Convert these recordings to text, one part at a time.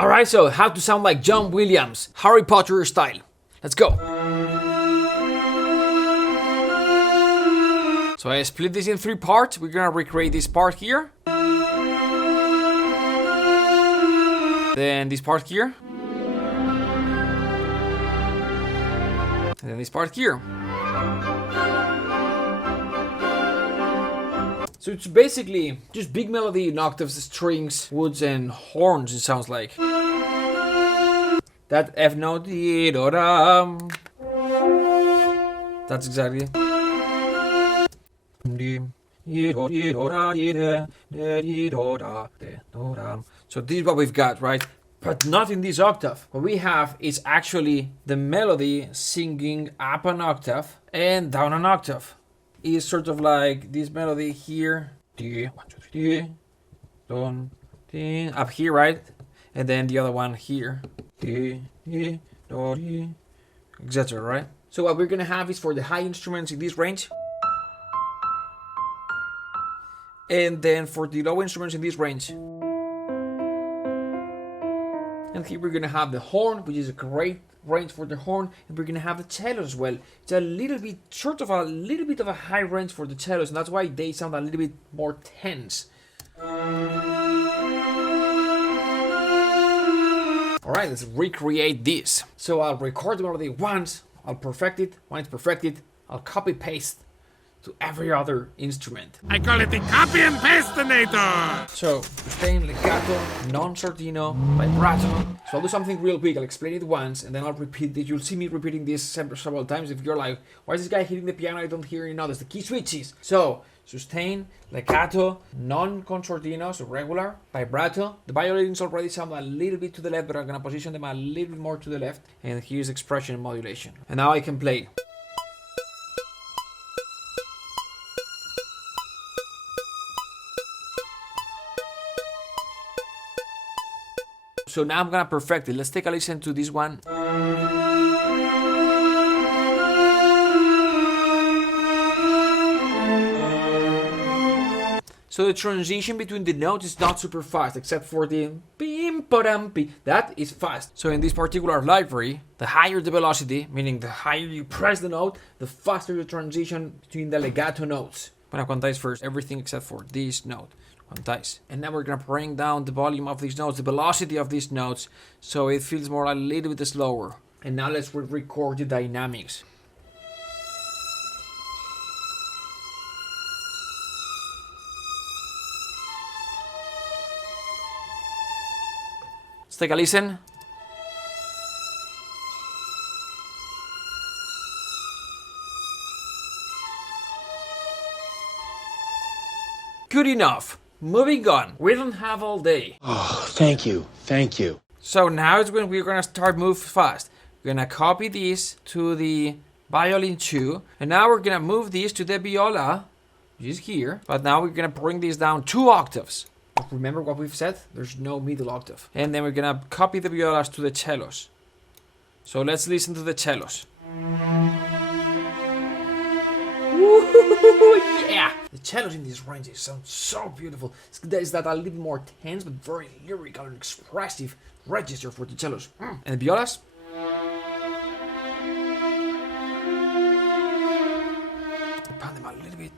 Alright, so how to sound like John Williams, Harry Potter style. Let's go. So I split this in 3 parts. We're gonna recreate this part here. Then this part here. And then this part here. So it's basically just big melody in octaves, strings, woods, and horns, it sounds like. That F note, that's exactly. So this is what we've got, right? But not in this octave. What we have is actually the melody singing up an octave and down an octave. It's sort of like this melody here, 1, 2, 3, up here, right? And then the other one here, etc., right? So what we're gonna have is for the high instruments in this range, and then for the low instruments in this range. And here we're gonna have the horn, which is a great range for the horn, and we're gonna have the cellos as well. It's a little bit of a high range for the cellos, and that's why they sound a little bit more tense. Alright, let's recreate this. So I'll record the melody once, I'll perfect it. When it's perfected, I'll copy paste to every other instrument. I call it the copy and pastinator! So, sustain, legato, non-sortino, vibrato. So I'll do something real quick, I'll explain it once, and then I'll repeat it. You'll see me repeating this several times if you're like, why is this guy hitting the piano? I don't hear any notes. The key switches. So, sustain, legato, non-concertino, so regular, vibrato. The violins already sound a little bit to the left, but I'm gonna position them a little bit more to the left. And here's expression and modulation. And now I can play. So now I'm gonna perfect it. Let's take a listen to this one. So the transition between the notes is not super fast, except for the bim padam pi. That is fast. So in this particular library, the higher the velocity, meaning the higher you press the note, the faster the transition between the legato notes. I'm gonna quantize first everything except for this note. Quantize. And now we're gonna bring down the volume of these notes, the velocity of these notes, so it feels more a little bit slower. And now let's record the dynamics. Let's take a listen. Good enough. Moving on. We don't have all day. Oh, thank you. Thank you. So now is when we're gonna start move fast. We're gonna copy this to the violin 2, and now we're gonna move this to the viola, which is here. But now we're gonna bring this down 2 octaves. Remember what we've said? There's no middle octave. And then we're gonna copy the violas to the cellos. So let's listen to the cellos. Woo, yeah! The cellos in these ranges sound so beautiful. It's that a little more tense but very lyrical and expressive register for the cellos. And the violas? Pan them a little bit.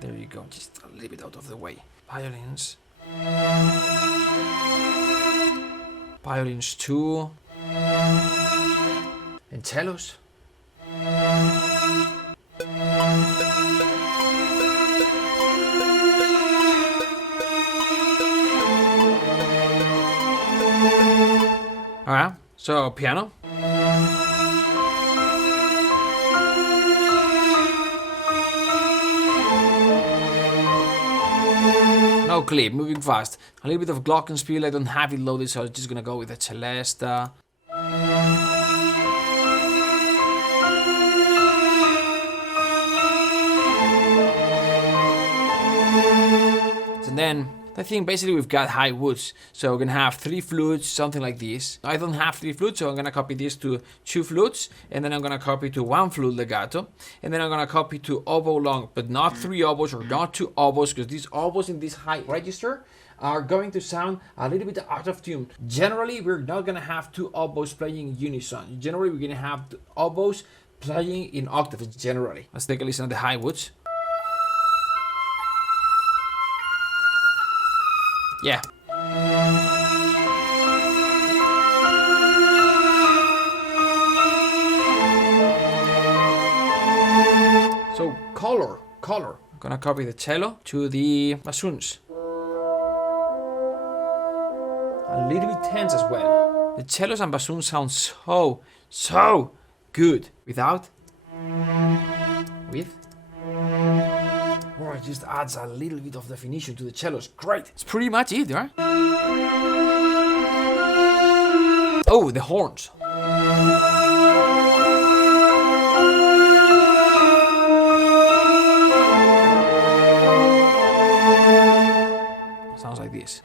There you go, just a little bit out of the way. Violins. Violins 2. And cellos. Alright, so piano. No clip, moving fast. A little bit of glockenspiel, I don't have it loaded, so I'm just gonna go with the celesta. And then I think basically we've got high woods, so we're gonna have 3 flutes, something like this. I don't have 3 flutes, so I'm gonna copy this to 2 flutes, and then I'm gonna copy to 1 flute legato, and then I'm gonna copy to oboe long, but not 3 oboes or not 2 oboes, because these oboes in this high register are going to sound a little bit out of tune. Generally, we're not gonna have two oboes playing in unison. Generally, we're gonna have the oboes playing in octaves, generally. Let's take a listen to the high woods. Yeah. So, color. I'm gonna copy the cello to the bassoons. A little bit tense as well. The cellos and bassoons sound so good without, with, or it just adds a little bit of definition to the cellos. Great. It's pretty much it, right? Oh, the horns. Sounds like this.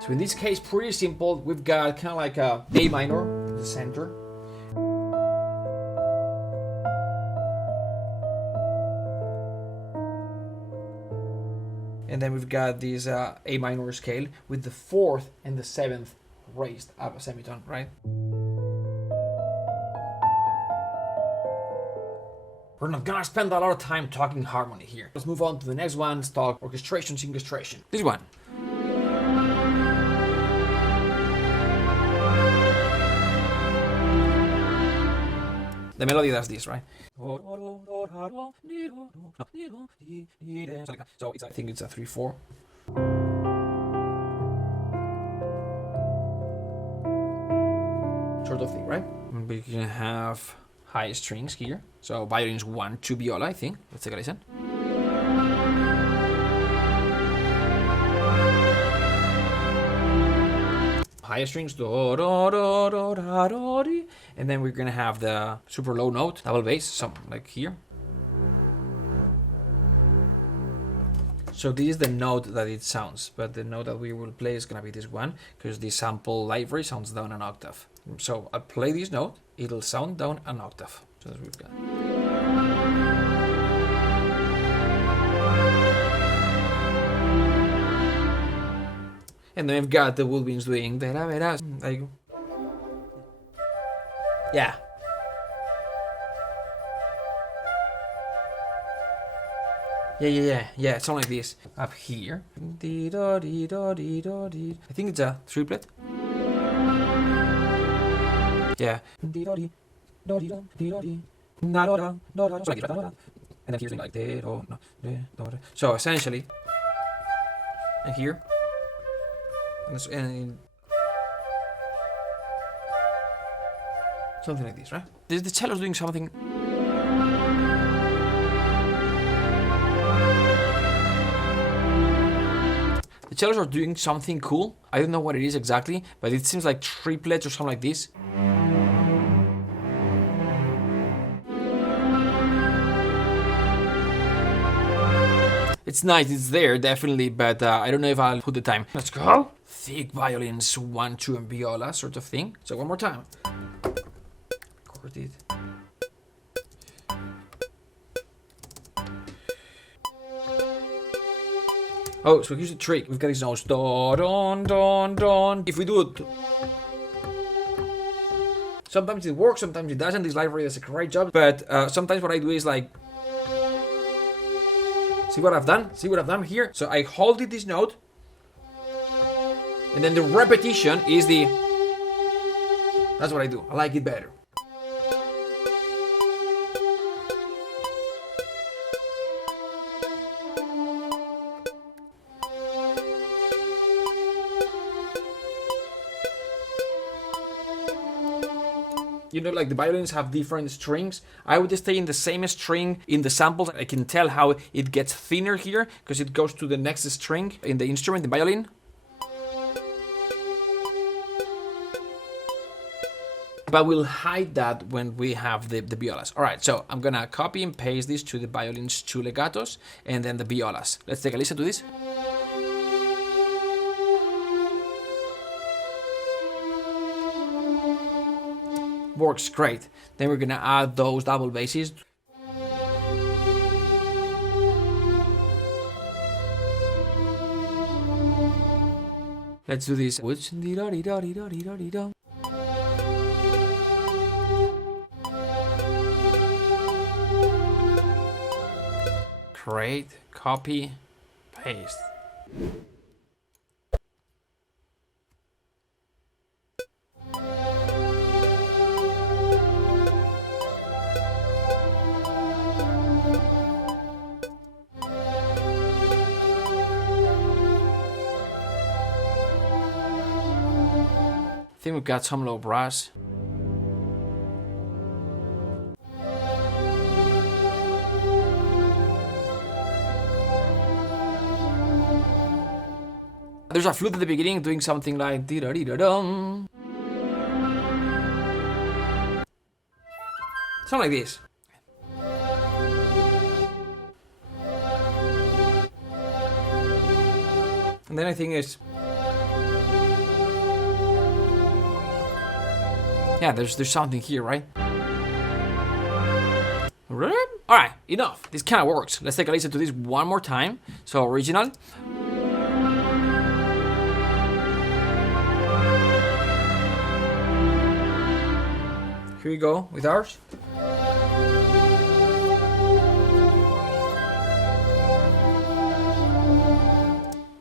So in this case, pretty simple. We've got kind of like a A minor in the center. And then we've got this A minor scale with the 4th and the 7th raised up a semitone, right? We're not gonna spend a lot of time talking harmony here. Let's move on to the next one. Let's talk orchestration, syncastration. This one. The melody does this, right? So I think it's a 3/4. Sort of thing, right? We can have high strings here. So violins 1, 2 viola, I think. Let's take a listen. High strings, do, do, do, do, da, do, di. And then we're gonna have the super low note, double bass, something like here. So this is the note that it sounds, but the note that we will play is gonna be this one, because the sample library sounds down an octave. So I'll play this note, it'll sound down an octave. So that's what we've got. And then we've got the woodwinds doing there you go. Yeah. Yeah, it sounds like this. Up here. I think it's a triplet. Yeah. And then here's like so essentially, and here, and something like this, right? The cello's doing something. The cellos are doing something cool. I don't know what it is exactly, but it seems like triplets or something like this. It's nice, it's there, definitely, but I don't know if I'll put the time. Let's go. Thick violins, 1, 2, and viola, sort of thing. So one more time. Record it. Oh, so here's the trick. We've got these notes. Do, don, don, don. If we do it, sometimes it works, sometimes it doesn't. This library does a great job, but sometimes what I do is like, see what I've done? See what I've done here? So I hold it this note, and then the repetition is the. That's what I do. I like it better. You know, like the violins have different strings. I would stay in the same string in the samples. I can tell how it gets thinner here because it goes to the next string in the instrument, the violin. But we'll hide that when we have the violas. All right, so I'm gonna copy and paste this to the violins 2 legatos and then the violas. Let's take a listen to this. Works great. Then we're gonna add those double basses. Let's do this. Great. Copy. Paste. I think we've got some low brass. There's a flute at the beginning doing something like dee-da-dee-da-dum. Something like this. And then I think it's... yeah, there's something here, right? Alright, enough. This kind of works. Let's take a listen to this one more time. So, original. Here we go with ours.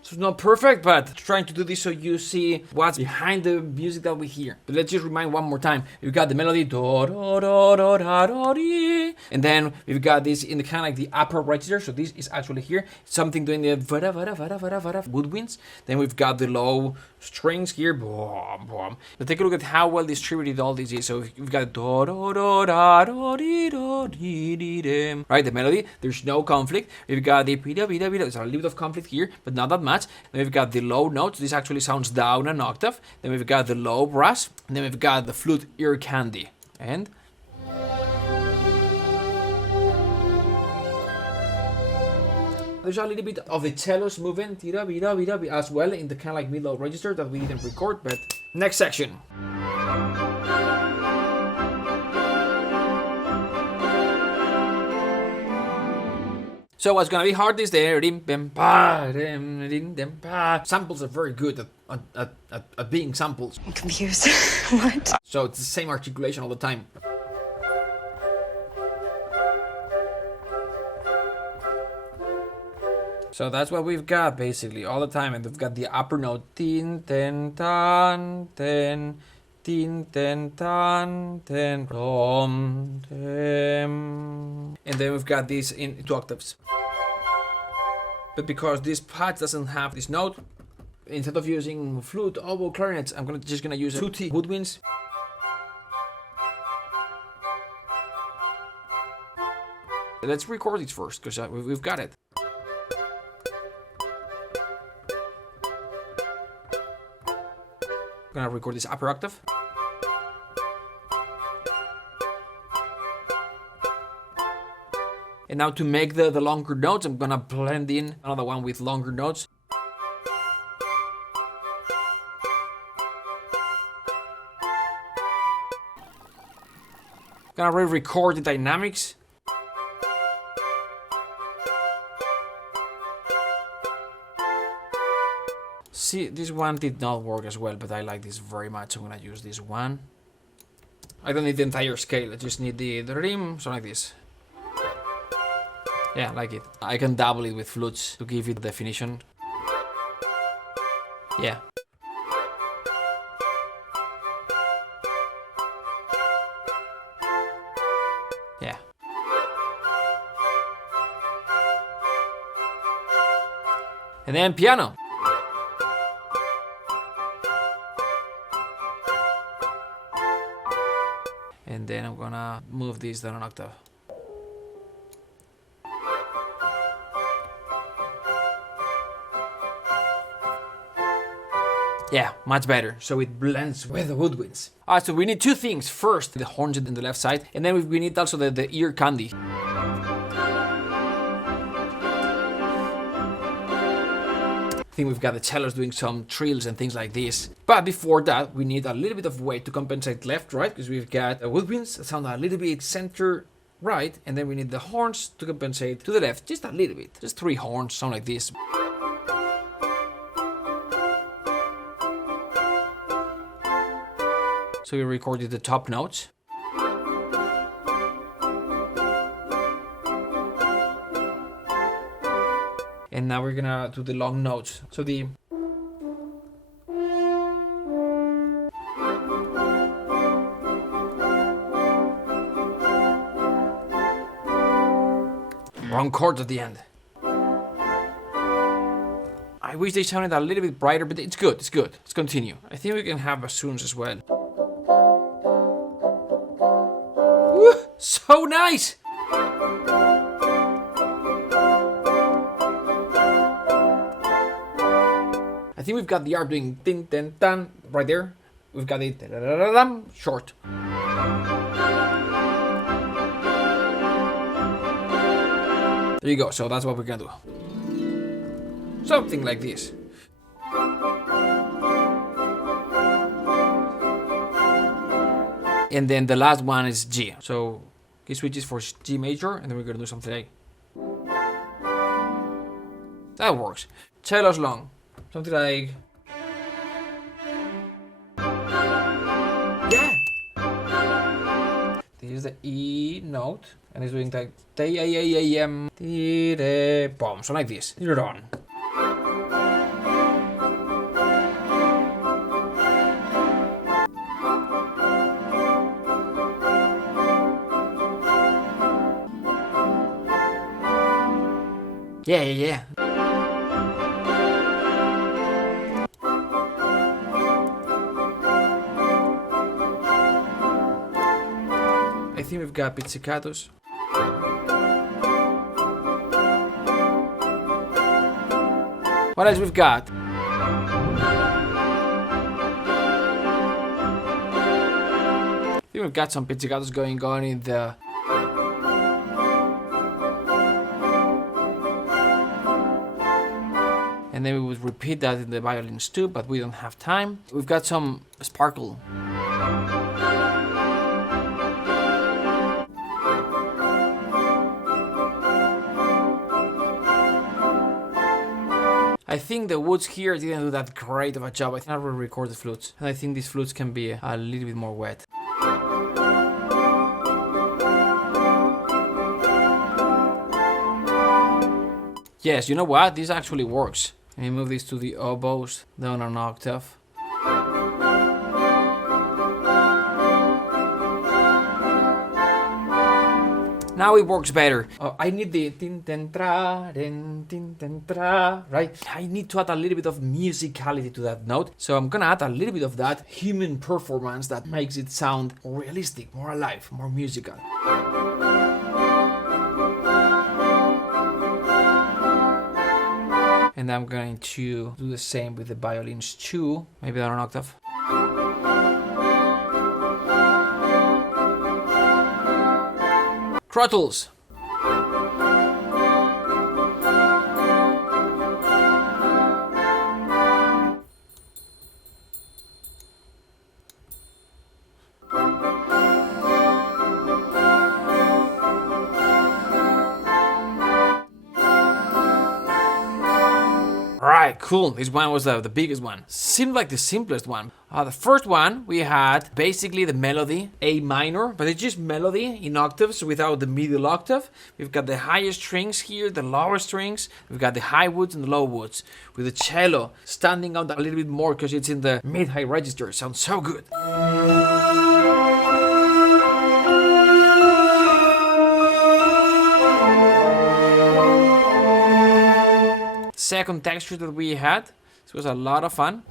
So it's not perfect, but trying to do this so you see what's behind the music that we hear. But let's just remind one more time. We've got the melody, do, do, do, do, da, do, dee. And then we've got this in the kind of like the upper register. So this is actually here. Something doing the vada, vada, vada, vada, vada, woodwinds. Then we've got the low strings here. Boom, boom. But take a look at how well distributed all this is. So we've got do, do, do, da, do, dee, do, dee, dee, dem. Right, the melody. There's no conflict. We've got the pida, pida, pida. There's a little bit of conflict here, but not that much. Then we've got the low notes. This actually sounds down an octave. Then we've got the low brass. And then we've got the flute ear candy. And there's a little bit of the cellos moving as well in the kind of like mid-low register that we didn't record. But next section. So what's gonna be hard is the samples are very good at being samples. I'm confused. What? So it's the same articulation all the time. So that's what we've got basically all the time, and we've got the upper note tin ten tan ten tin ten tan ten rom tem, and then we've got this in 2 octaves. But because this patch doesn't have this note, instead of using flute, oboe, clarinets, I'm just gonna use tutti woodwinds. Let's record it first, because we've got it. I'm gonna record this upper octave. And now to make the longer notes, I'm gonna blend in another one with longer notes. Gonna re-record the dynamics. See, this one did not work as well, but I like this very much. I'm gonna use this one. I don't need the entire scale, I just need the rim, something like this. Yeah, I like it. I can double it with flutes to give it definition. Yeah. Yeah. And then piano. And then I'm gonna move this down an octave. Yeah, much better. So it blends with the woodwinds. Alright, so we need 2 things. First, the horns on the left side, and then we need also the ear candy. I think we've got the cellos doing some trills and things like this. But before that, we need a little bit of weight to compensate left, right, because we've got woodwinds that sound a little bit center right, and then we need the horns to compensate to the left, just a little bit. Just 3 horns sound like this. So we recorded the top notes. And now we're gonna do the long notes. So the wrong chords at the end. I wish they sounded a little bit brighter, but it's good, it's good. Let's continue. I think we can have bassoons as well. Woo, so nice! I think we've got the arp doing ding ding dan right there. We've got it short. There you go. So that's what we're gonna do. Something like this. And then the last one is G. So key switches for G major, and then we're gonna do something like that works. Cellos long. Something like, yeah. This is the E note, and it's doing like boom, so like this. You're on. Yeah. I think we've got pizzicatos. What else we've got? I think we've got some pizzicatos going on in the... And then we would repeat that in the violins too, but we don't have time. We've got some sparkle. I think the woods here didn't do that great of a job. I think I will record the flutes. And I think these flutes can be a little bit more wet. Yes, you know what? This actually works. Let me move this to the oboes down an octave. Now it works better. I need the tin ten tra, right? I need to add a little bit of musicality to that note. So I'm gonna add a little bit of that human performance that makes it sound more realistic, more alive, more musical. And I'm going to do the same with the violins too, maybe down an octave. Throttles. Alright, cool. This one was the biggest one. Seemed like the simplest one. The first one, we had basically the melody, A minor, but it's just melody in octaves without the middle octave. We've got the highest strings here, the lower strings. We've got the high woods and the low woods. With the cello standing out a little bit more because it's in the mid-high register. Sounds so good. Second texture that we had. This was a lot of fun.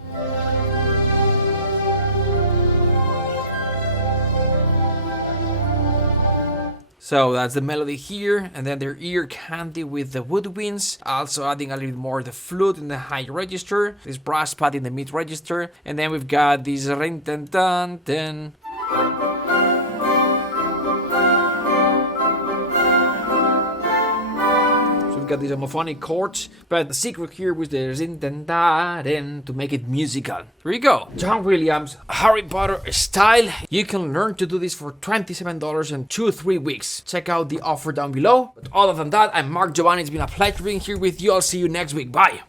So that's the melody here, and then their ear candy with the woodwinds, also adding a little bit more the flute in the high register, this brass pad in the mid register, and then we've got this ring ten ten ten. So we've got these homophonic chords, but the secret here was there's intentaren to make it musical. Here you go. John Williams, Harry Potter style. You can learn to do this for $27 in 2-3 weeks. Check out the offer down below. But other than that, I'm Mark Giovanni. It's been a pleasure being here with you. I'll see you next week. Bye.